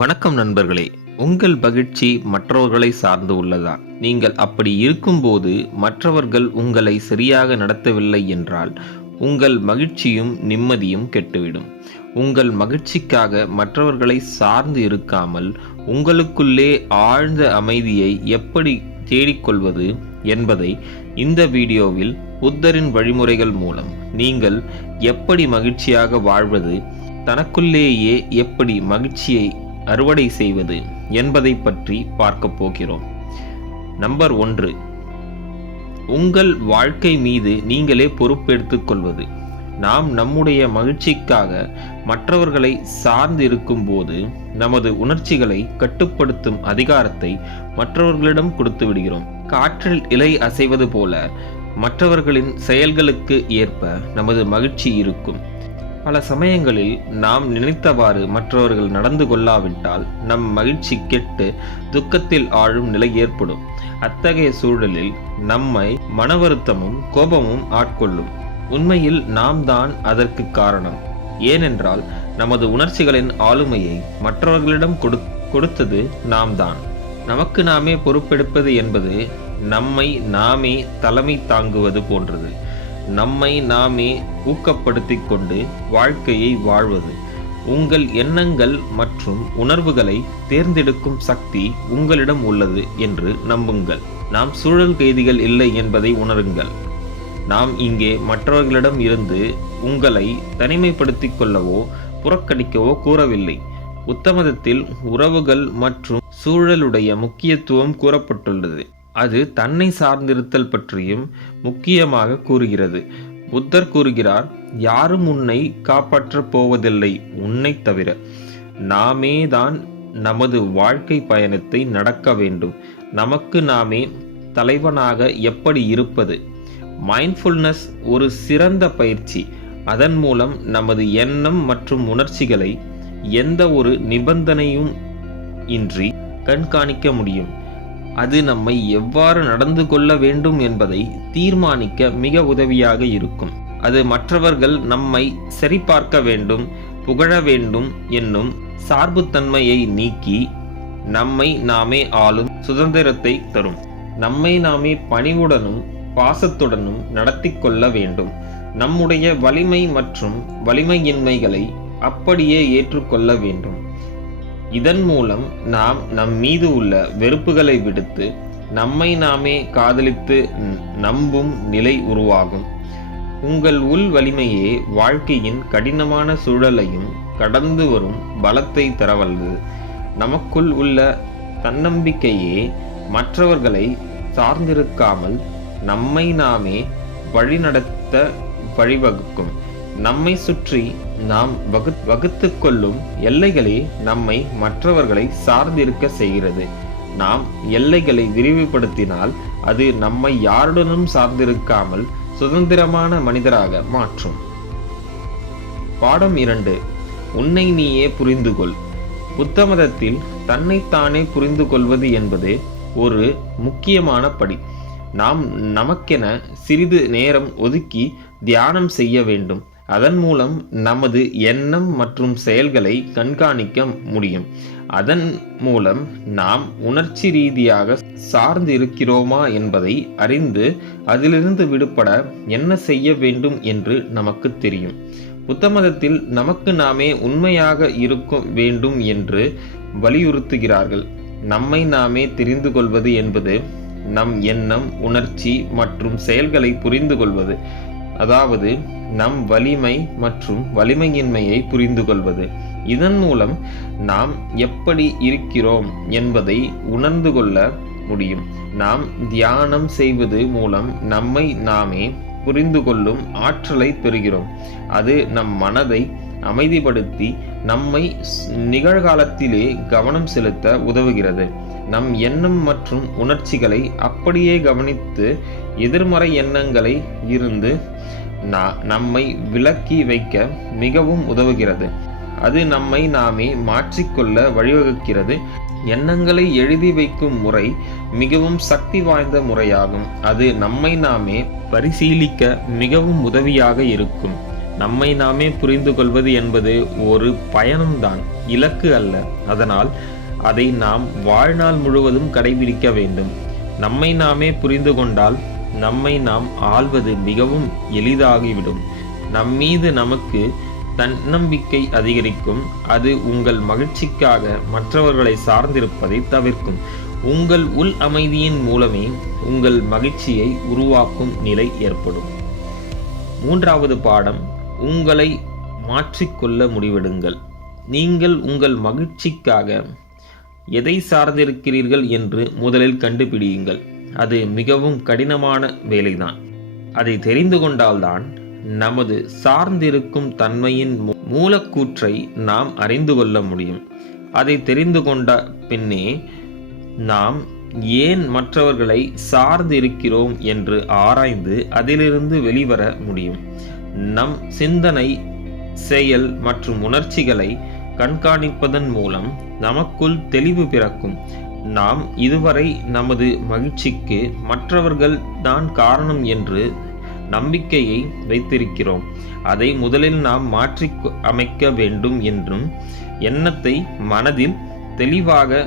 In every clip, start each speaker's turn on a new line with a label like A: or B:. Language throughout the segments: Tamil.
A: வணக்கம் நண்பர்களே. உங்கள் மகிழ்ச்சி மற்றவர்களை சார்ந்து உள்ளதா? நீங்கள் அப்படி இருக்கும்போது மற்றவர்கள் உங்களை சரியாக நடத்தவில்லை என்றால் உங்கள் மகிழ்ச்சியும் நிம்மதியும் கெட்டுவிடும். உங்கள் மகிழ்ச்சிக்காக மற்றவர்களை சார்ந்து இருக்காமல் உங்களுக்குள்ளே ஆழ்ந்த அமைதியை எப்படி தேடிக்கொள்வது என்பதை இந்த வீடியோவில் புத்தரின் வழிமுறைகள் மூலம் நீங்கள் எப்படி மகிழ்ச்சியாக வாழ்வது தனக்குள்ளேயே எப்படி மகிழ்ச்சியை அறுவடை செய்வது என்பதை பற்றி பார்க்க போகிறோம். நம்பர் ஒன்று உங்கள் வாழ்க்கை மீது நீங்களே பொறுப்பெடுத்துக் கொள்வது. நாம் நம்முடைய மகிழ்ச்சிக்காக மற்றவர்களை சார்ந்து இருக்கும்போது நமது உணர்ச்சிகளை கட்டுப்படுத்தும் அதிகாரத்தை மற்றவர்களிடம் கொடுத்து விடுகிறோம். காற்றில் இலை அசைவது போல மற்றவர்களின் செயல்களுக்கு ஏற்ப நமது மகிழ்ச்சி இருக்கும். பல சமயங்களில் நாம் நினைத்தவாறு மற்றவர்கள் நடந்து கொள்ளாவிட்டால் நம் மகிழ்ச்சி கெட்டு துக்கத்தில் ஆழும் நிலை ஏற்படும். அத்தகைய சூழலில் நம்மை மன வருத்தமும் கோபமும் ஆட்கொள்ளும். உண்மையில் நாம் தான் அதற்கு காரணம். ஏனென்றால் நமது உணர்ச்சிகளின் ஆளுமையை மற்றவர்களிடம் கொடு கொடுத்தது நாம் தான். நமக்கு நாமே பொறுப்பெடுப்பது என்பது நம்மை நாமே தலைமை தாங்குவது போன்றது. நம்மை நாமே ஊக்கப்படுத்திக் கொண்டு வாழ்க்கையை வாழ்வது. உங்கள் எண்ணங்கள் மற்றும் உணர்வுகளை தேர்ந்தெடுக்கும் சக்தி உங்களிடம் உள்ளது என்று நம்புங்கள். நாம் சூழல் கைதிகள் இல்லை என்பதை உணருங்கள். நாம் இங்கே மற்றவர்களிடம் இருந்து உங்களை தனிமைப்படுத்திக் கொள்ளவோ புறக்கணிக்கவோ கூறவில்லை. உத்தமதத்தில் உறவுகள் மற்றும் சூழலுடைய முக்கியத்துவம் கூறப்பட்டுள்ளது. அது தன்னை சார்ந்திருத்தல் பற்றியும் முக்கியமாக கூறுகிறது. புத்தர் கூறுகிறார் யாரும் உன்னை காப்பாற்றப் போவதில்லை உன்னை தவிர. நாமே தான் நமது வாழ்க்கை பயணத்தை நடக்க வேண்டும். நமக்கு நாமே தலைவனாக எப்படி இருப்பது? மைண்ட்ஃபுல்னஸ் ஒரு சிறந்த பயிற்சி. அதன் மூலம் நமது எண்ணம் மற்றும் உணர்ச்சிகளை எந்த ஒரு நிபந்தனையும் இன்றி கண்காணிக்க முடியும். அது நம்மை எவ்வாறு நடந்து கொள்ள வேண்டும் என்பதை தீர்மானிக்க மிக உதவியாக இருக்கும். அது மற்றவர்கள் நம்மை சரிபார்க்க வேண்டும் புகழ வேண்டும் என்னும் சார்புத்தன்மையை நீக்கி நம்மை நாமே ஆளும் சுதந்திரத்தை தரும். நம்மை நாமே பணிவுடனும் பாசத்துடனும் நடத்தி கொள்ள வேண்டும். நம்முடைய வலிமை மற்றும் வலிமையின்மைகளை அப்படியே ஏற்றுக்கொள்ள வேண்டும். இதன் மூலம் நாம் நம் மீது உள்ள வெறுப்புகளை விடுத்து நம்மை நாமே காதலித்து நம்பும் நிலை உருவாகும். உங்கள் உள் வலிமையே வாழ்க்கையின் கடினமான சூழலையும் கடந்து வரும் பலத்தை தரவல்லது. நமக்குள் உள்ள தன்னம்பிக்கையே மற்றவர்களை சார்ந்திருக்காமல் நம்மை நாமே வழிநடத்த வழிவகுக்கும். நம்மை சுற்றி நாம் வகு வகுத்து கொள்ளும் எல்லைகளே நம்மை மற்றவர்களை சார்ந்திருக்க செய்கிறது. நாம் எல்லைகளை விரிவுபடுத்தினால் அது நம்மை யாருடனும் சார்ந்திருக்காமல் சுதந்திரமான மனிதராக மாற்றும். பாடம் இரண்டு. உன்னை நீயே புரிந்து கொள் புத்த மதத்தில் தன்னைத்தானே புரிந்து கொள்வது என்பது ஒரு முக்கியமான படி. நாம் நமக்கென சிறிது நேரம் ஒதுக்கி தியானம் செய்ய வேண்டும். அதன் மூலம் நமது எண்ணம் மற்றும் செயல்களை கண்காணிக்க முடியும். அதன் மூலம் நாம் உணர்ச்சி ரீதியாக சார்ந்து இருக்கிறோமா என்பதை அறிந்து அதிலிருந்து விடுபட என்ன செய்ய வேண்டும் என்று நமக்கு தெரியும். புத்த மதத்தில் நமக்கு நாமே உண்மையாக இருக்க வேண்டும் என்று வலியுறுத்துகிறார்கள். நம்மை நாமே தெரிந்து கொள்வது என்பது நம் எண்ணம் உணர்ச்சி மற்றும் செயல்களை புரிந்து கொள்வது. அதாவது நம் வலிமை மற்றும் வலிமையின்மையை புரிந்து கொள்வது. இதன் மூலம் நாம் எப்படி இருக்கிறோம் என்பதை உணர்ந்து கொள்ள முடியும். நாம் தியானம் செய்வது மூலம் நம்மை நாமே புரிந்து கொள்ளும் ஆற்றலை பெறுகிறோம். அது நம் மனதை அமைதிப்படுத்தி நம்மை நிகழ்காலத்திலே கவனம் செலுத்த உதவுகிறது. நம் எண்ணம் மற்றும் உணர்ச்சிகளை அப்படியே கவனித்து எதிர்மறை எண்ணங்களை இருந்து நம்மை விலக்கி வைக்க மிகவும் உதவுகிறது. அது நம்மை நாமே மாற்றிக்கொள்ள வழிவகுக்கிறது. எண்ணங்களை எழுதி வைக்கும் முறை மிகவும் சக்தி வாய்ந்த முறையாகும். அது நம்மை நாமே பரிசீலிக்க மிகவும் உதவியாக இருக்கும். நம்மை நாமே புரிந்து கொள்வது என்பது ஒரு பயணம்தான் இலக்கு அல்ல. அதனால் அதை நாம் வாழ்நாள் முழுவதும் கடைபிடிக்க வேண்டும். நம்மை நாமே புரிந்து கொண்டால் நம்மை நாம் ஆள்வது மிகவும் எளிதாகிவிடும். நம்மீது நமக்கு தன்னம்பிக்கை அதிகரிக்கும். அது உங்கள் மகிழ்ச்சிக்காக மற்றவர்களை சார்ந்திருப்பதை தவிர்க்கும். உங்கள் உள் அமைதியின் மூலமே உங்கள் மகிழ்ச்சியை உருவாக்கும் நிலை ஏற்படும். மூன்றாவது பாடம் உங்களை மாற்றிக்கொள்ள முடிவெடுங்கள். நீங்கள் உங்கள் மகிழ்ச்சிக்காக எதை சார்ந்திருக்கிறீர்கள் என்று முதலில் கண்டுபிடியுங்கள். அது மிகவும் கடினமான வேலைதான். அதை தெரிந்து கொண்டால்தான் நமது சார்ந்திருக்கும் தன்மையின் மூ- மூலக்கூற்றை நாம் அறிந்து கொள்ள முடியும். அதை தெரிந்து கொண்ட பின்னே நாம் ஏன் மற்றவர்களை சார்ந்து இருக்கிறோம் என்று ஆராய்ந்து அதிலிருந்து வெளிவர முடியும். நம் சிந்தனை செயல் மற்றும் உணர்ச்சிகளை கண்காணிப்பதன் மூலம் நமக்குள் தெளிவு பிறக்கும். நாம் இதுவரை நமது மகிழ்ச்சிக்கு மற்றவர்கள் தான் காரணம் என்று நம்பிக்கையை வைத்திருக்கிறோம். அதை முதலில் நாம் மாற்றி அமைக்க வேண்டும் என்றும் எண்ணத்தை மனதில் தெளிவாக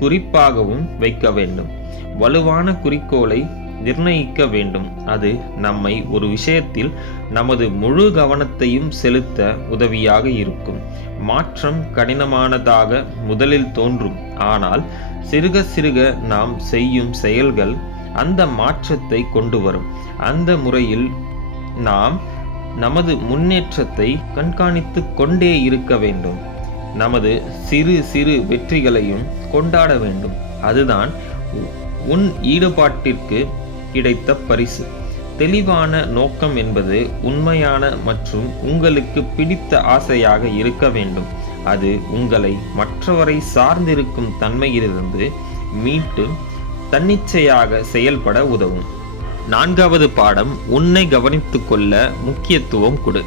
A: குறிப்பாகவும் வைக்க வேண்டும். வலுவான குறிக்கோளை நிர்ணயிக்க வேண்டும். அது நம்மை ஒரு விஷயத்தில் நமது முழு கவனத்தையும் செலுத்த உதவியாக இருக்கும். மாற்றம் கடினமானதாக முதலில் தோன்றும். ஆனால் சிறுக சிறுக நாம் செய்யும் செயல்கள் அந்த மாற்றத்தை கொண்டு வரும். அந்த முறையில் நாம் நமது முன்னேற்றத்தை கண்காணித்து கொண்டே இருக்க வேண்டும். நமது சிறு சிறு வெற்றிகளையும் கொண்டாட வேண்டும். அதுதான் உன் ஈடுபாட்டிற்கு கிடைத்த பரிசு. தெளிவான நோக்கம் என்பது உண்மையான மற்றும் உங்களுக்கு பிடித்த ஆசையாக இருக்க வேண்டும். அது உங்களை மற்றவரை சார்ந்திருக்கும் தன்மையிலிருந்து மீட்டு தன்னிச்சையாக செயல்பட உதவும். நான்காவது பாடம் உன்னை கவனித்து கொள்ள முக்கியத்துவம் கொடு.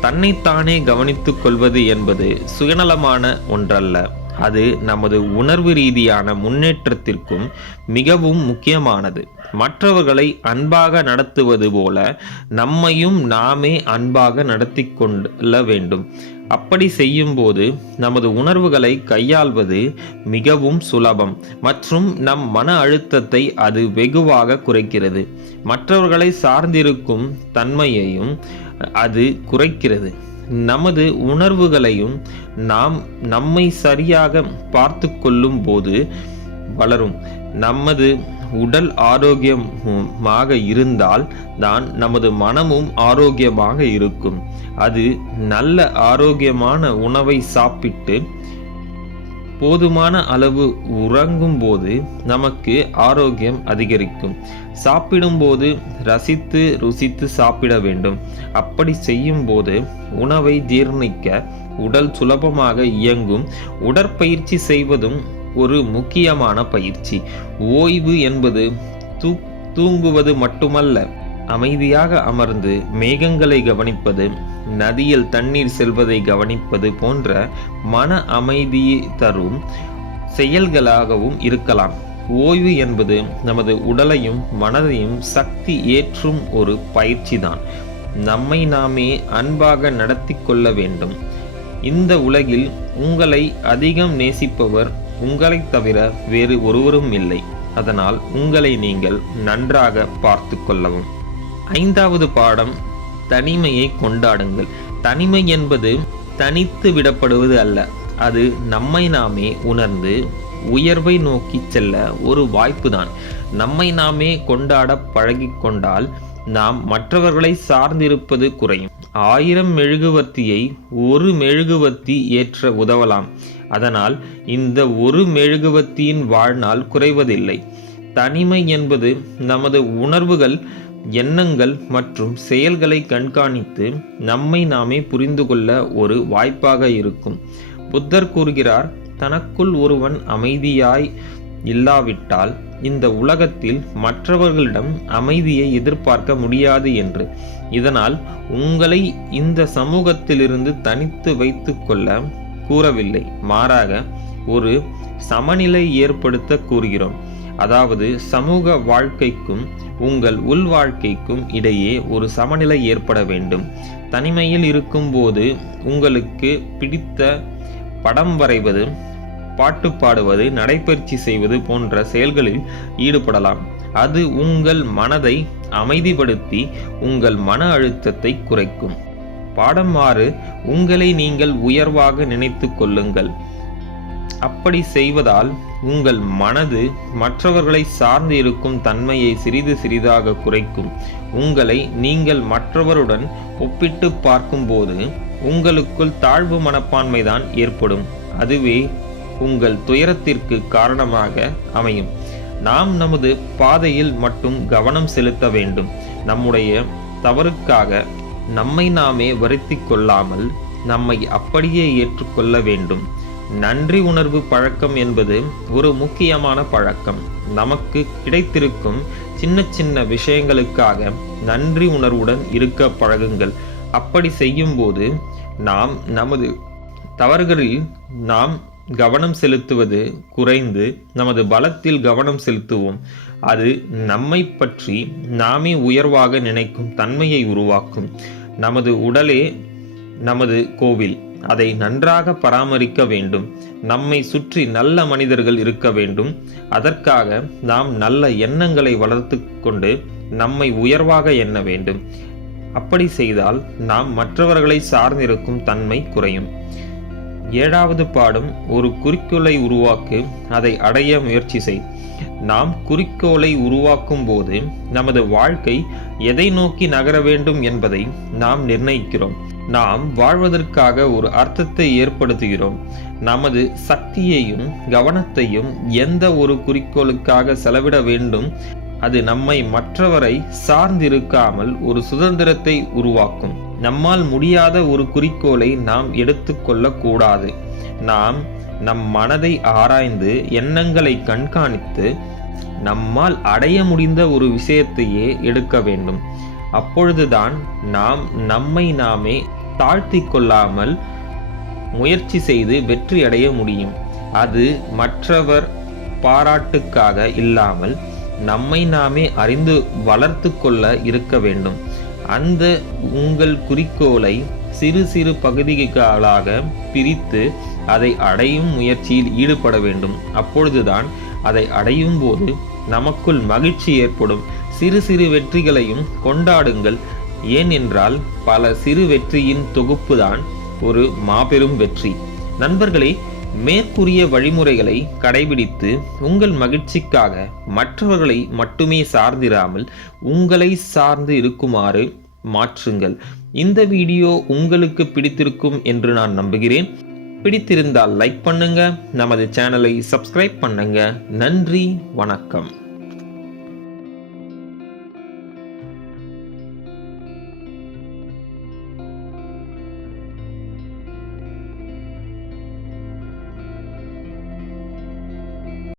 A: தன்னைத்தானே கவனித்துக் கொள்வது என்பது சுயநலமான ஒன்றல்ல. அது நமது உணர்வு ரீதியான முன்னேற்றத்திற்கும் மிகவும் முக்கியமானது. மற்றவர்களை அன்பாக நடத்துவது போல நம்மையும் நாமே அன்பாக நடத்தி கொள்ள வேண்டும். அப்படி செய்யும்போது நமது உணர்வுகளை கையாள்வது மிகவும் சுலபம் மற்றும் நம் மன அழுத்தத்தை அது வெகுவாக குறைக்கிறது. மற்றவர்களை சார்ந்திருக்கும் தன்மையையும் அது குறைக்கிறது. நமது உணர்வுகளையும் நாம் நம்மை சரியாக பார்த்து கொள்ளும் போது வளரும். நமது உடல் ஆரோக்கியமாக இருந்தால் தான் நமது மனமும் ஆரோக்கியமாக இருக்கும். அது நல்ல ஆரோக்கியமான உணவை சாப்பிட்டு போதுமான அளவு உறங்கும் போது நமக்கு ஆரோக்கியம் அதிகரிக்கும். சாப்பிடும்போது ரசித்து ருசித்து சாப்பிட வேண்டும். அப்படி செய்யும்போது உணவை ஜீர்ணிக்க உடல் சுலபமாக இயங்கும். உடற்பயிற்சி செய்வதும் ஒரு முக்கியமான பயிற்சி. ஓய்வு என்பது தூ தூங்குவது மட்டுமல்ல அமைதியாக அமர்ந்து மேகங்களை கவனிப்பது நதியில் தண்ணீர் செல்வதை கவனிப்பது போன்ற மன அமைதியை தரும் செயல்களாகவும் இருக்கலாம். ஓய்வு என்பது நமது உடலையும் மனதையும் சக்தி ஏற்றும் ஒரு பயிற்சி தான் நம்மை நாமே அன்பாக நடத்தி கொள்ள வேண்டும். இந்த உலகில் உங்களை அதிகம் நேசிப்பவர் உங்களைத் தவிர வேறு ஒருவரும் இல்லை. அதனால் உங்களை நீங்கள் நன்றாக பார்த்து கொள்ளவும். ஐந்தாவது பாடம் தனிமையை கொண்டாடுங்கள். தனிமை என்பது தனித்து விடப்படுவது அல்ல. அது நம்மை நாமே உணர்ந்து உயர்வை நோக்கி செல்ல ஒரு வாய்ப்புதான். நம்மை நாமே கொண்டாட பழகிக்கொண்டால் நாம் மற்றவர்களை சார்ந்திருப்பது குறையும். ஆயிரம் மெழுகுவர்த்தியை ஒரு மெழுகுவர்த்தி ஏற்ற உதவலாம். அதனால் இந்த ஒரு மெழுகுவர்த்தியின் வாழ்நாள் குறைவதில்லை. தனிமை என்பது நமது உணர்வுகள் எண்ணங்கள் மற்றும் செயல்களை கண்காணித்து நம்மை நாமே புரிந்து கொள்ள ஒரு வாய்ப்பாக இருக்கும். புத்தர் கூறுகிறார் தனக்குள் ஒருவன் அமைதியாய் இல்லாவிட்டால் இந்த உலகத்தில் மற்றவர்களிடம் அமைதியை எதிர்பார்க்க முடியாது என்று. இதனால் உங்களை இந்த சமூகத்திலிருந்து தனித்து வைத்து கொள்ள கூறவில்லை. மாறாக ஒரு சமநிலை ஏற்படுத்த கூறுகிறோம். அதாவது சமூக வாழ்க்கைக்கும் உங்கள் உள் வாழ்க்கைக்கும் இடையே ஒரு சமநிலை ஏற்பட வேண்டும். தனிமையில் இருக்கும்போது உங்களுக்கு பிடித்த படம் வரைவது பாட்டு பாடுவது நடைபயிற்சி செய்வது போன்ற செயல்களில் ஈடுபடலாம். அது உங்கள் மனதை அமைதிப்படுத்தி உங்கள் மன அழுத்தத்தை குறைக்கும். பாடம் மாறு உங்களை நீங்கள் உயர்வாக நினைத்து கொள்ளுங்கள். அப்படி செய்வதால் உங்கள் மனது மற்றவர்களை சார்ந்து இருக்கும் தன்மையை சிறிது சிறிதாக குறைக்கும். உங்களை நீங்கள் மற்றவருடன் ஒப்பிட்டு பார்க்கும்போது உங்களுக்குள் தாழ்வு மனப்பான்மைதான் ஏற்படும். அதுவே உங்கள் துயரத்திற்கு காரணமாக அமையும். நாம் நமது பாதையில் மட்டும் கவனம் செலுத்த வேண்டும். நம்முடைய தவறுக்காக நம்மை நாமே வருத்தி கொள்ளாமல் நம்மை அப்படியே ஏற்றுக்கொள்ள வேண்டும். நன்றி உணர்வு பழக்கம் என்பது ஒரு முக்கியமான பழக்கம். நமக்கு கிடைத்திருக்கும் சின்ன சின்ன விஷயங்களுக்காக நன்றி உணர்வுடன் இருக்க பழகுங்கள். அப்படி செய்யும்போது நாம் நமது தவறுகளில் நாம் கவனம் செலுத்துவது குறைந்து நமது பலத்தில் கவனம் செலுத்துவோம். அது நம்மை பற்றி நாமே உயர்வாக நினைக்கும் தன்மையை உருவாக்கும். நமது உடலே நமது கோவில் அதை நன்றாக பராமரிக்க வேண்டும். நம்மை சுற்றி நல்ல மனிதர்கள் இருக்க வேண்டும். அதற்காக நாம் நல்ல எண்ணங்களை வளர்த்து கொண்டு நம்மை உயர்வாக எண்ண வேண்டும். அப்படி செய்தால் நாம் மற்றவர்களை சார்ந்திருக்கும் தன்மை குறையும். ஏழாவது பாடம் ஒரு குறிக்கோளை உருவாக்கு அதை அடைய முயற்சி செய். நாம் குறிக்கோளை உருவாக்கும் போது நமது வாழ்க்கை எதை நோக்கி நகர வேண்டும் என்பதை நாம் நிர்ணயிக்கிறோம். நாம் வாழ்வதற்காக ஒரு அர்த்தத்தை ஏற்படுத்துகிறோம். நமது சக்தியையும் கவனத்தையும் எந்த ஒரு குறிக்கோளுக்காக செலவிட வேண்டும். அது நம்மை மற்றவரை சார்ந்திருக்காமல் ஒரு சுதந்திரத்தை உருவாக்கும். நம்மால் முடியாத ஒரு குறிக்கோளை நாம் எடுத்துக்கொள்ளக்கூடாது நாம் நம் மனதை ஆராய்ந்து எண்ணங்களை கண்காணித்து நம்மால் அடைய முடிந்த ஒரு விஷயத்தையே எடுக்க வேண்டும். அப்பொழுதுதான் நாம் நம்மை நாமே தாழ்த்தி கொள்ளாமல் முயற்சி செய்து வெற்றி அடைய முடியும். அது மற்றவர் பாராட்டுக்காக இல்லாமல் நம்மை நாமே அறிந்து வளர்த்து கொள்ள இருக்க வேண்டும். அந்த உங்கள் குறிக்கோளை சிறு சிறு பகுதிகளாக பிரித்து அதை அடையும் முயற்சியில் ஈடுபட வேண்டும். அப்பொழுதுதான் அதை அடையும் போது நமக்குள் மகிழ்ச்சி ஏற்படும். சிறு சிறு வெற்றிகளையும் கொண்டாடுங்கள். ஏனென்றால் பல சிறு வெற்றியின் தொகுப்புதான் ஒரு மாபெரும் வெற்றி. நண்பர்களே மேற்கூறிய வழிமுறைகளை கடைபிடித்து உங்கள் மகிழ்ச்சிக்காக மற்றவர்களை மட்டுமே சார்ந்திராமல் உங்களை சார்ந்து இருக்குமாறு மாற்றுங்கள். இந்த வீடியோ உங்களுக்கு பிடித்திருக்கும் என்று நான் நம்புகிறேன். பிடித்திருந்தால் லைக் பண்ணுங்க. நமது சேனலை சப்ஸ்கிரைப் பண்ணுங்க. நன்றி. வணக்கம்.